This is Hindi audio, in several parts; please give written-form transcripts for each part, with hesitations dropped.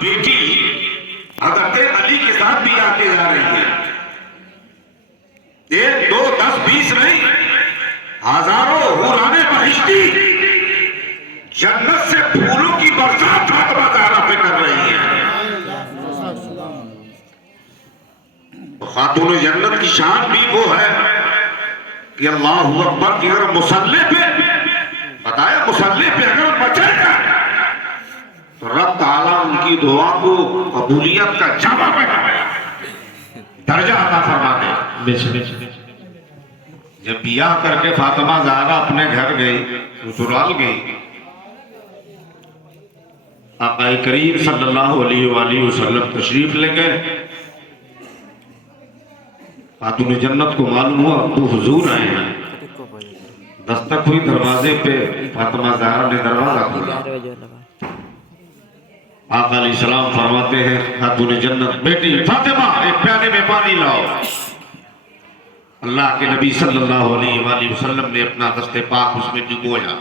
बेटी हजरत अली के साथ भी आते जा रही है। 1, 2, 10, 20 नहीं, हजारों हुराने बहिश्ती जन्नत से फूलों की बरसात फातिमा ज़हरा पे कर रही है। तो खातून जन्नत की शान भी वो है कि अल्लाहु अकबर की अगर मुसल्ले पे बताया, मुसल्ले पे अगर मचेगा तो रब ताला उनकी दुआ को कबूलियत का जामा दर्जा अता फरमा दे। जब बियाह करके फातिमा ज़हरा अपने घर गई, ससुराल गई, आका करीम सल्लल्लाहु अलैहि वसल्लम तशरीफ ले गए। खातून जन्नत को मालूम हुआ अब्बू हुजूर आए हैं। दस्तक हुई दरवाजे पे, फातिमा ज़हरा ने दरवाजा खोला। आका अलैहिस्सलाम फरमाते हैं, खातून जन्नत, बेटी फातिमा एक प्याले में पानी लाओ। अल्लाह के नबी सल्लल्लाहु अलैहि वसल्लम ने अपना दस्ते पाक उसमें डुबोया।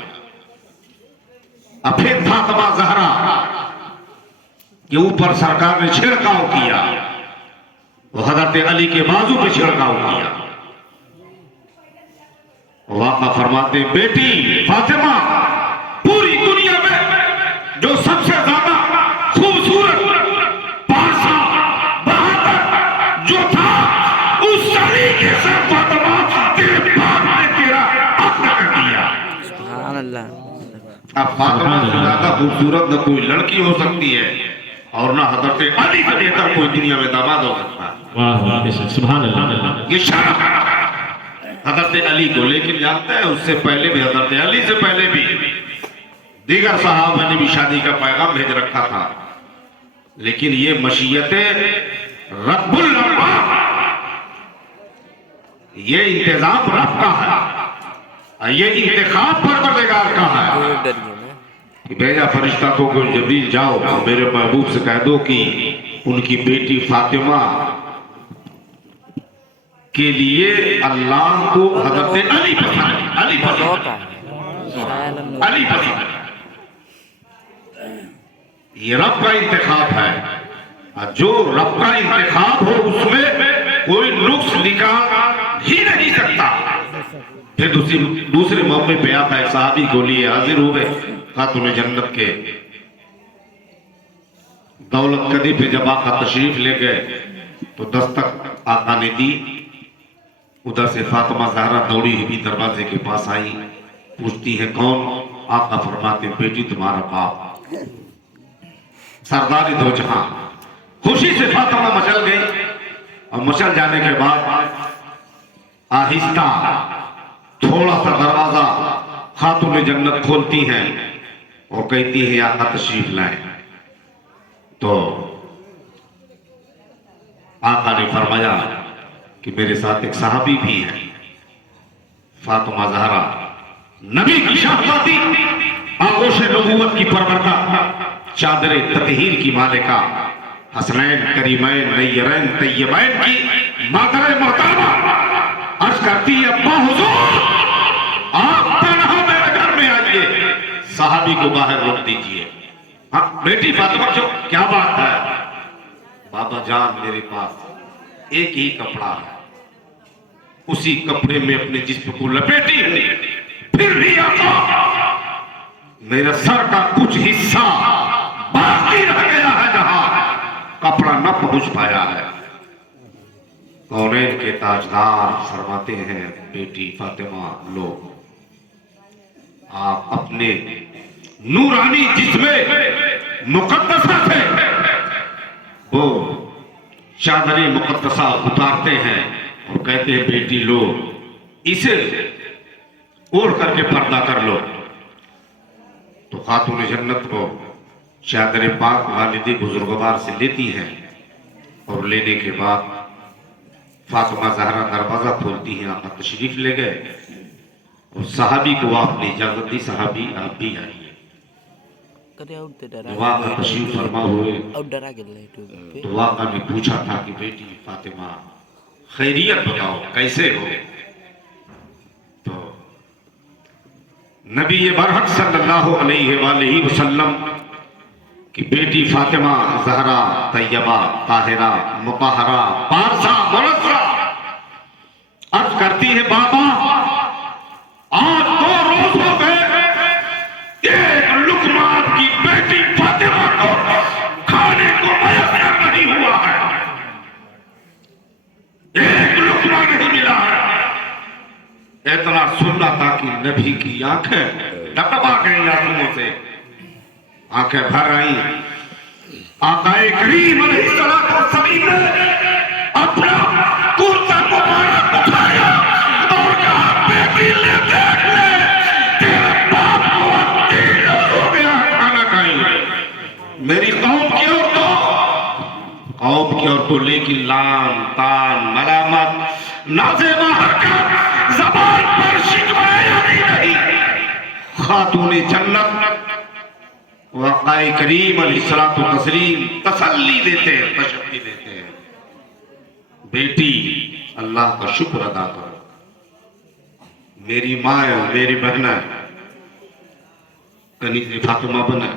अब फिर फातिमा ज़हरा के ऊपर सरकार ने छिड़काव किया, वो हज़रत अली के बाजू पे छिड़काव किया। वाक़ा फरमाते, बेटी फातिमा, पूरी दुनिया में जो सबसे ज्यादा खूबसूरत, पासा, बहादुर जो था, उस तरीके से फातिमा तेरे बाप ने तेरा अपना कर दिया। सुभान अल्लाह। अब फातिमा से ज्यादा खूबसूरत न कोई लड़की हो सकती है और ना हज़रत अली से बेहतर कोई दुनिया में दामाद हो सकता है। सुभान अल्लाह। ये शर्फ हज़रत अली को, लेकिन जानते हैं उससे पहले भी, हज़रत अली से पहले भी दीगर सहाबा ने भी शादी का पैगाम भेज रखा था। लेकिन ये मशीयते रब्बुल अरबाब, ये इंतजाम रब का है, ये इंतखाब परवरदिगार का है। भेजा फरिश्ता को जबरील, जाओ मेरे महबूब से कह दो कि उनकी बेटी फातिमा के लिए अल्लाह को हज़रत अली पसंद, अली पसंद, अली पसंद। ये रब का इंतखाब है। जो रब का इंतखाब हो उसमें कोई नुक्स निकाल ही नहीं सकता। फिर दूसरे मौके पे आता है, साहबी को लिए हाजिर हुए खातून जन्नत के दौलत कदी पे। जब आका तशरीफ ले गए तो दस्तक आका ने दी। उधर से फातिमा ज़हरा दौड़ी हुई दरवाजे के पास आई, पूछती है कौन? आका फरमाते, बेटी तुम्हारा बाप, सरदारी दो जहां। खुशी से फातिमा मचल गई और मचल जाने के बाद आहिस्ता थोड़ा सा दरवाजा खातून जन्नत खोलती हैं और कहती है आका तशरीफ लाए। तो आका ने फरमाया कि मेरे साथ एक सहाबी भी है। फातिमा ज़हरा नबी की शहज़ादी, आगोश नबूवत की परवरदा, चादरे ततहीर की मालिका, हसनैन करीमैन नय्यरैन तय्यबैन की मादर मोहतरमा अर्ज करती है, अब्बा हुजूर आप तन्हा मेरे घर में आइए, सहाबी को बाहर रोक दीजिए। हाँ बेटी फातिमा, जो क्या बात है? बाबा जान मेरे पास एक ही कपड़ा है, उसी कपड़े में अपने जिस्म को लपेटी हूं, फिर भी आका मेरे सर का कुछ हिस्सा बाकी रह गया है जहां कपड़ा न पहुंच पाया है। कौनैन के ताजदार फरमाते हैं, बेटी फातिमा लो, आप अपने नूरानी जिस्म मुकद्दसा से वो चादर मुकद्दसा उतारते हैं और कहते हैं, बेटी लो, इसे ओढ़ करके पर्दा कर लो। तो खातून जन्नत को चादर पाक वालिद बुजुर्गवार से लेती है और लेने के बाद फातिमा ज़हरा दरवाजा खोलती है। आका तशरीफ ले गए और सहाबी को आपने इजाजत दी, सहाबी आप भी आइए। वाक़ा तशरीफ फरमा हुए तो वाक़ा ने पूछा था कि बेटी फातिमा खैरियत बताओ, कैसे हो? तो नबी बरहक सल्लल्लाहु अलैहि वसल्लम कि बेटी फातिमा जहरा तैयबा ताहिरा मुतहरा पारसा मुनस्सा अर्ज करती है, बाबा आज 2 रोज हो गए, एक लुकमा आपकी बेटी फातिमा को खाने को मयस्सर नहीं हुआ है, एक लुकमा नहीं मिला है। इतना सुनना था कि नबी की आंखें डबडबा गई आंसुओं से, आंखें भर आई। आकाए करीम अलैहिस्सलाम ने अपना कुर्ता मुबारक उठाया और कहा, बेटी ले देख ले, तेरे बाप को 3 रोज हो गया है खाना खाई। मेरी कौम की औरतों लेकिन लान तान मलामत नाज़ेबा हरकत ज़बान पर शिकवाया नहीं। खातूने जन्नत वाक़ाए करीम अलैहिस्सलातु तस्लीम तसल्ली देते हैं, तशक्की देते हैं, बेटी अल्लाह का शुक्र अदा करो, मेरी माँ है, मेरी बहन है, कनीज़े फातिमा बने,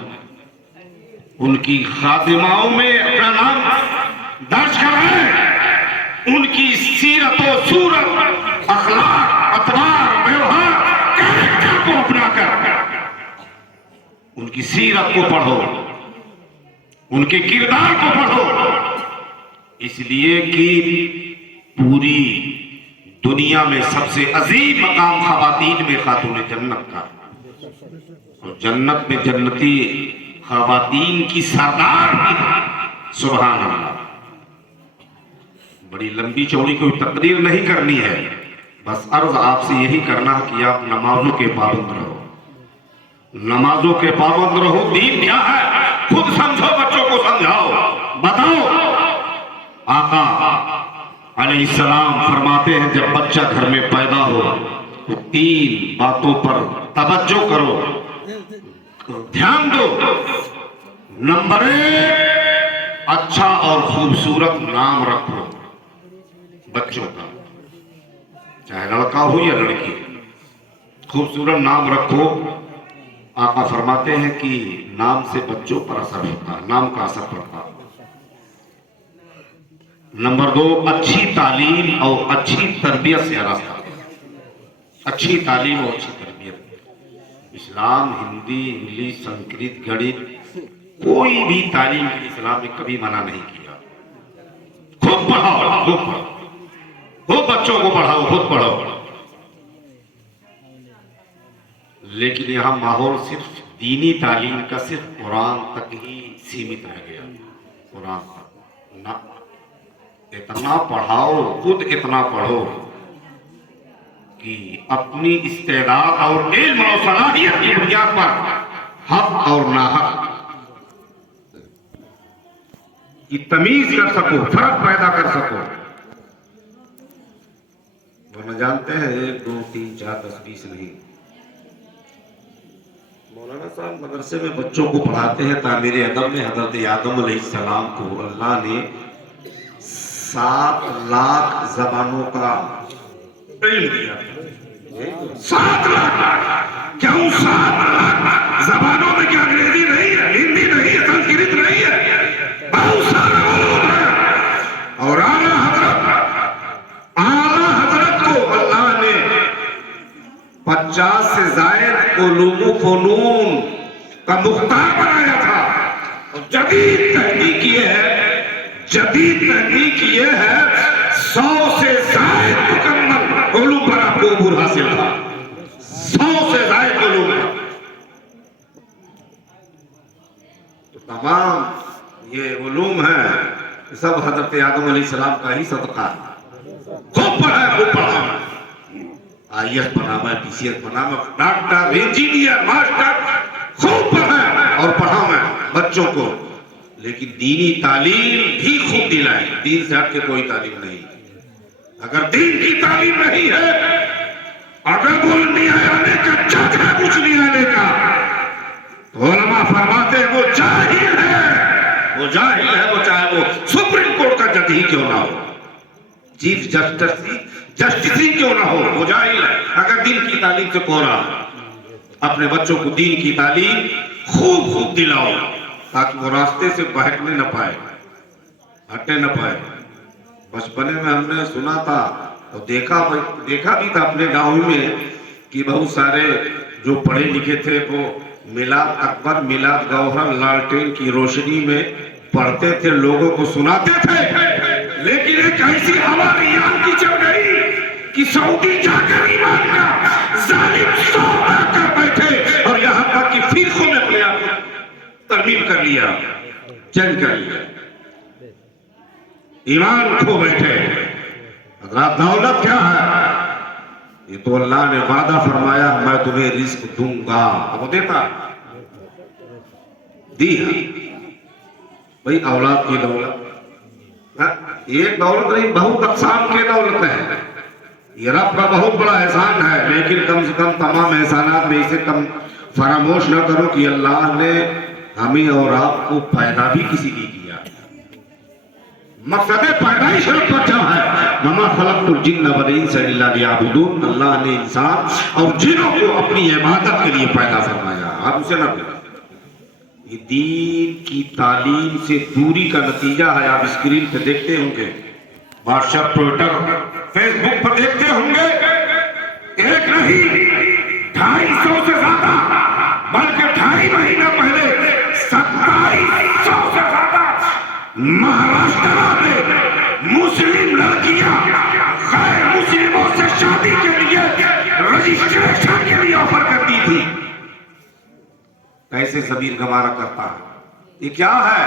उनकी खादिमाओं में अपना नाम दर्ज कराएं, उनकी सीरत और सूरत अखलाक अतवार व्यवहार कैरेक्टर को अपना कर उनकी सीरत को पढ़ो, उनके किरदार को पढ़ो, इसलिए कि पूरी दुनिया में सबसे अजीम मकाम खवातीन में खातून जन्नत का, और जन्नत में जन्नती खवातीन की सरदार भी। सुभान अल्लाह। बड़ी लंबी चौड़ी कोई तकरीर नहीं करनी है, बस अर्ज आपसे यही करना है कि आप नमाजों के पाबंद रहो, नमाजों के पाबंद रहो। दीन क्या है खुद समझो, बच्चों को समझाओ, बताओ। आका अलैहिस्सलाम फरमाते हैं, जब बच्चा घर में पैदा हो तो 3 बातों पर तवज्जो करो, ध्यान दो। नंबर 1, अच्छा और खूबसूरत नाम रखो बच्चों का, चाहे लड़का हो या लड़की, खूबसूरत नाम रखो। आका फरमाते हैं कि नाम से बच्चों पर असर होता है, नाम का असर पड़ता है। नंबर 2, अच्छी तालीम और अच्छी तरबियत से रास्ता, अच्छी तालीम और अच्छी तरबियत। इस्लाम हिंदी, इंग्लिश, संस्कृत, गणित, कोई भी तालीम इस्लाम ने कभी मना नहीं किया। खूब पढ़ाओ, खूब पढ़ाओ, खूब बच्चों को पढ़ाओ, खुद पढ़ाओ। लेकिन यहाँ माहौल सिर्फ दीनी तालीम का सिर्फ कुरान तक ही सीमित रह गया। कुरान तक ना, इतना पढ़ाओ, खुद इतना पढ़ो कि अपनी इस्तेदाद और इल्म और सलाहियत की बुनियाद पर हक और नाहक की तमीज कर सको, फर्क पैदा कर सको। वरना जानते हैं 1, 2, 3, 4, 10, 20 नहीं, मौलाना साहब मदरसे में बच्चों को पढ़ाते हैं। तामीर अदब में हजरत आदम अलैहिस्सलाम को अल्लाह ने 7 लाख जबानों का इल्म दिया। 7 लाख, क्यों 7 लाख जबानों में? क्या अंग्रेजी नहीं है, हिंदी नहीं है, संस्कृत नहीं है, बहुत सारे उलूम हैं। और आला हजरत को अल्लाह ने 50 से ज़ायद उलूम फ़नून का मुख्तार बनाया था। और जदीद तहकीक ये है 100 से ज़ायद मुकम्मल उलूम पर आपको अबूर हासिल था। 100 से ज़ायद उलूम, तो तमाम ये उलूम है, सब हजरत आदम अलैहिस्सलाम का ही सदका है। खूब पढ़ा है, खूब पढ़ा है, IAS बनावा, PCS बनावा, डॉक्टर, इंजीनियर, मास्टर, खूब पढ़ा और पढ़ावा बच्चों को। लेकिन दीनी तालीम भी खूब दिलाए, दीन से हट के कोई तालीम नहीं। अगर दीन की तालीम नहीं है, अगर बोल नहीं आने का, चाचा कुछ नहीं आने का, तो उलमा फरमाते वो जाहिल है, वो जाहिल है, वो चाहे वो सुप्रीम कोर्ट का जज ही क्यों ना हो, चीफ जस्टिस ही क्यों ना हो, वो जाहिल है। अगर दीन की तालीम से कोरा, अपने बच्चों को दीन की तालीम खूब खूब दिलाओ, ताकि वो रास्ते से बहकने न पाए, हटने न पाए। बचपने में हमने सुना था और देखा भी था अपने गांव में कि बहुत सारे जो पढ़े लिखे थे वो मिलाद अकबर, मिलाद गौहर, लालटेन की रोशनी में पढ़ते थे, लोगों को सुनाते थे। लेकिन एक ऐसी हमारी ईमान की चल गई कि सऊदी जाकर ईमान का जालिम सौदा कर बैठे और यहाँ तक कि फिरकों में अपने आप को तरमीम कर लिया, चेंज कर लिया, ईमान खो बैठे। दौलत क्या है? ये तो अल्लाह ने वादा फरमाया मैं तुम्हें रिस्क दूंगा, अब देता दी है भाई। औलाद की दौलत एक दौलत नहीं, बहुत अक़साम के दौलत है। ये रब का बहुत बड़ा एहसान है, लेकिन कम से कम तमाम एहसानात में इसे कम फरामोश न करो कि अल्लाह ने हमें और आपको पैदा भी किसी लिए किया। मकसद पैदाइश अच्छा है, वमा खलक़तुल जिन्न वल इंस इल्ला लियअबुदून। अल्लाह ने इंसान और जिन्नों को अपनी इबादत के लिए पैदा फरमाया, आप उसे न भूलें। ये दीन की तालीम से दूरी का नतीजा है। आप स्क्रीन पे देखते होंगे, व्हाट्सएप, ट्विटर, फेसबुक पर देखते होंगे, एक नहीं 250 से ज्यादा, बल्कि 2.5 महीना पहले 2700 से ज्यादा महाराष्ट्र में मुस्लिम लड़कियां गैर मुस्लिमों से शादी के लिए रजिस्ट्रेशन के लिए ऑफर करती थी। कैसे ज़मीर गवारा करता है? ये क्या है?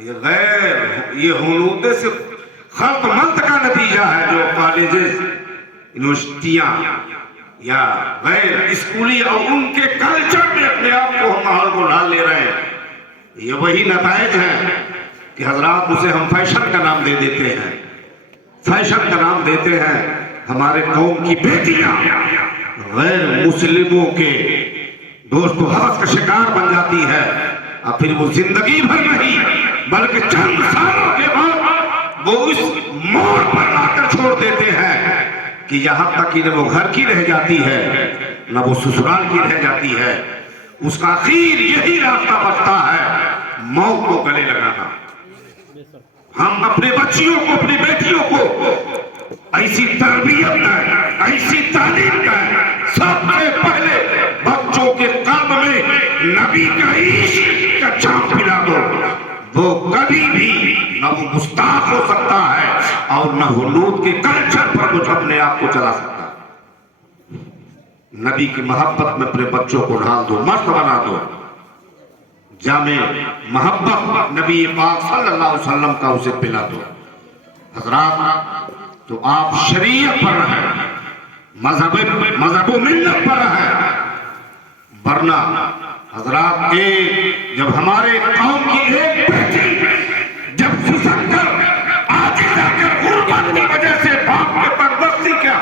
ये गैर, ये हुनूदे से खल्क़मंद का नतीजा है जो कॉलेजेस, यूनिवर्सिटियां या गैर स्कूली और उनके कल्चर में अपने आप को हम माहौल को डाल ले रहे हैं। ये वही नताइज है कि हजरात उसे हम फैशन का नाम दे देते हैं, फैशन का नाम देते हैं। हमारे कौम की बेटियां गैर मुस्लिमों के दोस्तों हवस का शिकार बन जाती है और फिर वो जिंदगी भर नहीं बल्कि चंद सालों के बाद वो उस मोड़ पर लाकर छोड़ देते हैं कि यहाँ तक कि न वो घर की रह जाती है न वो ससुराल की रह जाती है। उसका आखिर यही रास्ता बचता है, मौत को गले लगाना। हम अपने बच्चियों को, अपनी बेटियों को ऐसी तरबियत दें, ऐसी तालीम दें, सबसे पहले बच्चों के कल्ब में नबी का इश्क का जाम पिला दो। वो कभी भी न वो गुस्ताख हो सकता है और न हुनूद के कल्चर पर कुछ अपने आप को चला सकता है। नबी की मोहब्बत में अपने बच्चों को ढाल दो, मस्त बना दो। जामे मोहब्बत नबी पाक सल्लल्लाहु अलैहि वसल्लम का उसे पिला दो। हजरात, तो आप शरीयत पर रहें, मजहब मिल्लत पर रहें, वरना हजरात जब हमारे कौम की एक बेटी जब फिसलकर आज जाकर गुर्बत की वजह से बाप के बदबख्ती का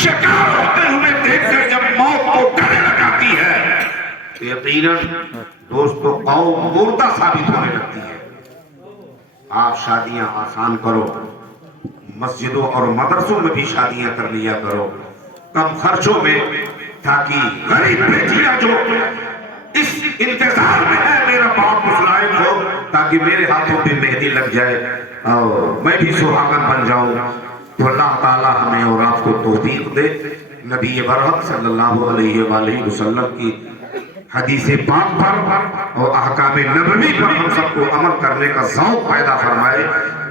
शिकार होते हुए देखकर जब मौत को डरे लगाती है, यकीनन दोस्तों कौम मुर्दा साबित होने लगती है। आप शादियां आसान करो, मस्जिदों और मदरसों में भी शादियां कर लिया करो कम खर्चों में, ताकि गरीब बेटियां जो इस इंतजार में है मेरा बाप मुस्लिम हो, ताकि मेरे हाथों पे मेहंदी लग जाए और मैं भी सुहागन बन जाऊं। तो अल्लाह ताला हमें और आपको तौफीक दे। नबी बरहक सल्लल्लाहु अलैहि वसल्लम की हदीस पाक पर और अहकाम नबवी पर हम सबको अमल करने का शौक पैदा फरमाए,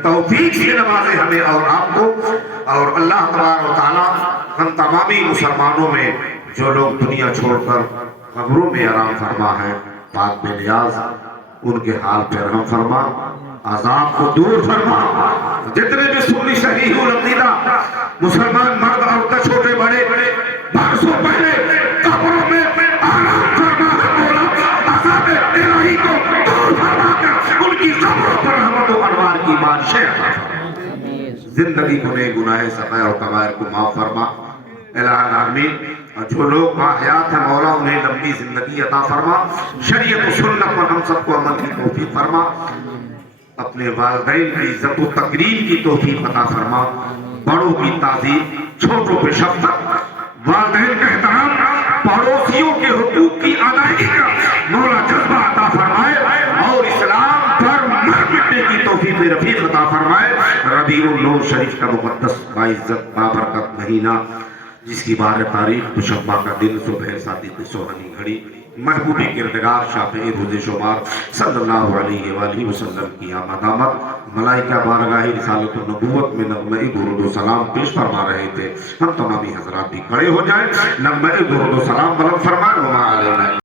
तौफीक से नवाजे हमें और आपको। और अल्लाह तबारक व तआला हम तमामी मुसलमानों में जो लोग दुनिया छोड़कर कब्रों में आराम फरमा है, पाक बेनियाज उनके हाल पे रहम फरमा, अज़ाब को दूर फरमा। जितने भी सुन्नी सहीह अक़ीदा मुसलमान मर्द औरत छोटे बड़े बरसों पहले कब्रों में आराम फरमा अज़ाब इलाही को दूर फरमा कर उनकी कब्रों पर रहमत व अनवार की बारिशें अता फरमा। जिंदगी गुनाह गुनाह सग़ाइर और कबाइर को माफ फरमा इलाहा आमीन। और जो लोग बाहयात है मौला उन्हें लंबी जिंदगी अता फरमा, शरीयत और सुन्नत पर हम सबको अमल की तौफीक फरमा, अपने वालिदैन की इज्जत व तकरीम की तौफीक अता फरमा, बड़ों की ताज़ीम, छोटों पे शफ़क़त, वालिदैन का एहतराम, पड़ोसियों के हुकूक की अदायगी का मौला जज्बा अता फरमाए। जानने की तौफीक रफीक अता फरमाए। रबीउल नूर शरीफ का मुक़द्दस बाइज़्ज़त बाबरकत महीना, जिसकी 12 तारीख दुशंबा का दिन, सुबह सादी की सोहानी घड़ी, महबूबी किरदगार शाफ़ी रोज़े शुमार सल्लल्लाहु अलैहि वसल्लम की आमद, मलाइका बारगाह रिसालतुन नबुव्वत में नग़्मे दुरूद व सलाम पेश फरमा रहे थे। हम तमामी हज़रात भी खड़े हो जाएं, नग़्मे दुरूद व सलाम बुलंद फरमाएं।